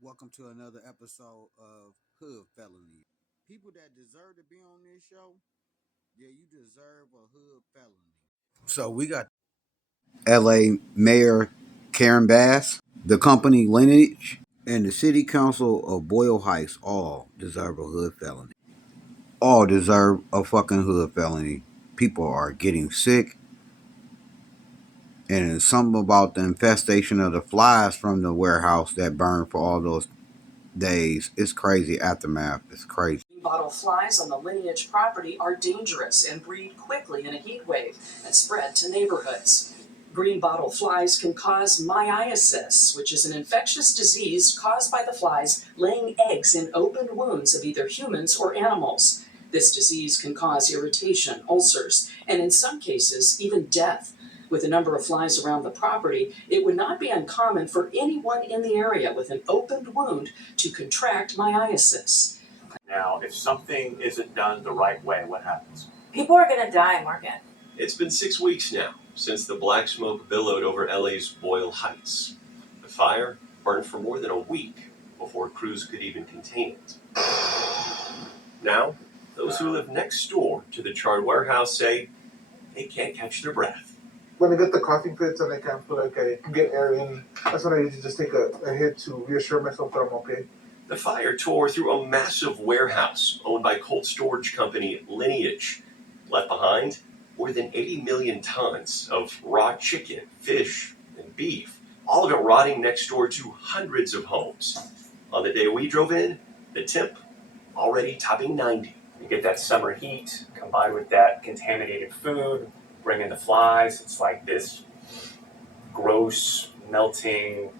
Welcome to another episode of Hood Felony. People that deserve to be on this show, yeah, you deserve a hood felony. So we got LA Mayor Karen Bass, the company Lineage, and the City Council of Boyle Heights all deserve a hood felony. All deserve a fucking hood felony. People are getting sick, and it's something about the infestation of the flies from the warehouse that burned for all those days. It's crazy. Aftermath. It's crazy. Bottle flies on the Lineage property are dangerous and breed quickly in a heat wave and spread to neighborhoods. Green bottle flies can cause myiasis, which is an infectious disease caused by the flies laying eggs in open wounds of either humans or animals. This disease can cause irritation, ulcers, and in some cases, even death. With a number of flies around the property, it would not be uncommon for anyone in the area with an opened wound to contract myiasis. Now, if something isn't done the right way, what happens? People are going to die, Morgan. It's been 6 weeks now since the black smoke billowed over LA's Boyle Heights. The fire burned for more than a week before crews could even contain it. Now, those who live next door to the charred warehouse say they can't catch their breath. When I get the coughing fits and I can't feel like I can get air in, that's when I usually just take a hit to reassure myself that I'm okay. The fire tore through a massive warehouse owned by cold storage company Lineage. Left behind, more than 80 million tons of raw chicken, fish, and beef, all of it rotting next door to hundreds of homes. On the day we drove in, the temp already topping 90. You get that summer heat combined with that contaminated food, bring in the flies. It's like this gross, melting,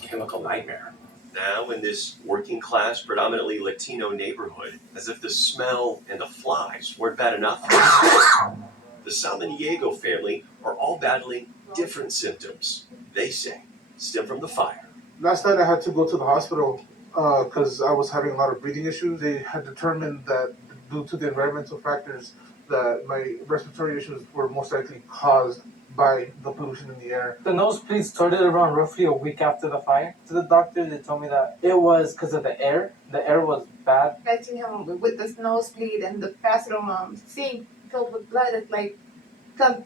chemical nightmare. Now in this working class, predominantly Latino neighborhood, as if the smell and the flies weren't bad enough, the Samaniego family are all battling different symptoms. They say stem from the fire. Last night I had to go to the hospital because I was having a lot of breathing issues. They had determined that due to the environmental factors that my respiratory issues were most likely caused by the pollution in the air. The nosebleed started around roughly a week after the fire. To the doctor, they told me that it was because of the air. The air was bad. I see him with this nosebleed and the bathroom sink filled with blood. It's like,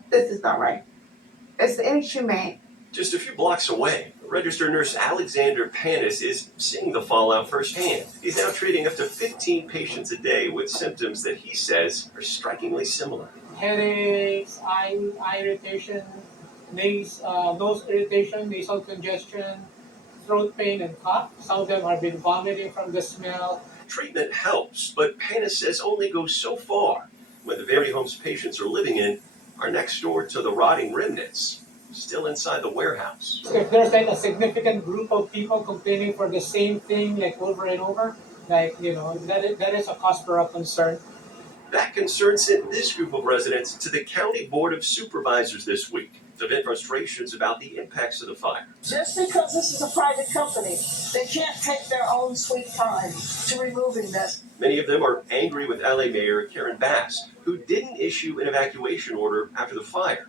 this is not right. It's inhumane. Just a few blocks away, registered nurse Alexander Panis is seeing the fallout firsthand. He's now treating up to 15 patients a day with symptoms that he says are strikingly similar. Headaches, eye irritation, nose irritation, nasal congestion, throat pain, and cough. Some of them have been vomiting from the smell. Treatment helps, but Panis says only goes so far when the very homes patients are living in are next door to the rotting remnants, still inside the warehouse. If there's like a significant group of people complaining for the same thing like over and over, that is a cause for a concern. That concern sent this group of residents to the County Board of Supervisors this week to vent frustrations about the impacts of the fire. Just because this is a private company, they can't take their own sweet time to removing this. Many of them are angry with LA Mayor Karen Bass, who didn't issue an evacuation order after the fire.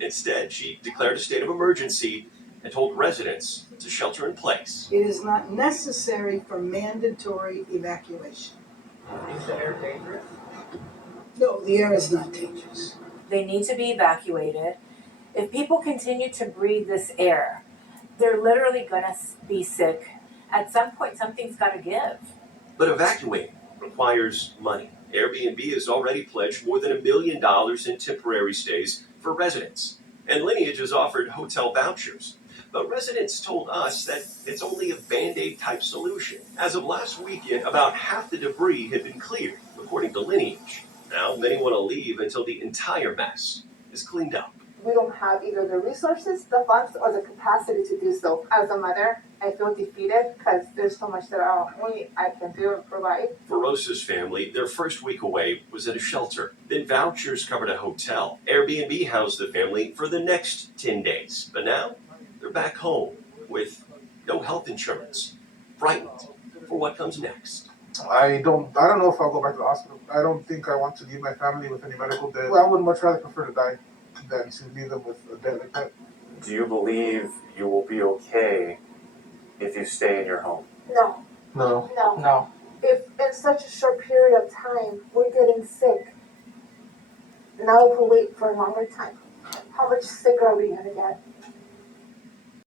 Instead, she declared a state of emergency and told residents to shelter in place. It is not necessary for mandatory evacuation. Is the air dangerous? No, the air is not dangerous. They need to be evacuated. If people continue to breathe this air, they're literally going to be sick. At some point, something's got to give. But evacuating requires money. Airbnb has already pledged more than $1 million in temporary stays for residents, and Lineage has offered hotel vouchers. But residents told us that it's only a Band-Aid type solution. As of last weekend, about half the debris had been cleared, according to Lineage. Now, many want to leave until the entire mess is cleaned up. We don't have either the resources, the funds, or the capacity to do so. As a mother, I feel defeated because there's so much that only I can do and provide. For Rosa's family, their first week away was at a shelter. Then vouchers covered a hotel. Airbnb housed the family for the next 10 days. But now, they're back home with no health insurance, frightened for what comes next. I don't know if I'll go back to the hospital. I don't think I want to leave my family with any medical debt. I would much rather prefer to die than to leave them with a debt like that. Do you believe you will be okay if you stay in your home? No, No. no. No. If in such a short period of time we're getting sick, now if we wait for a longer time, how much sicker are we gonna get?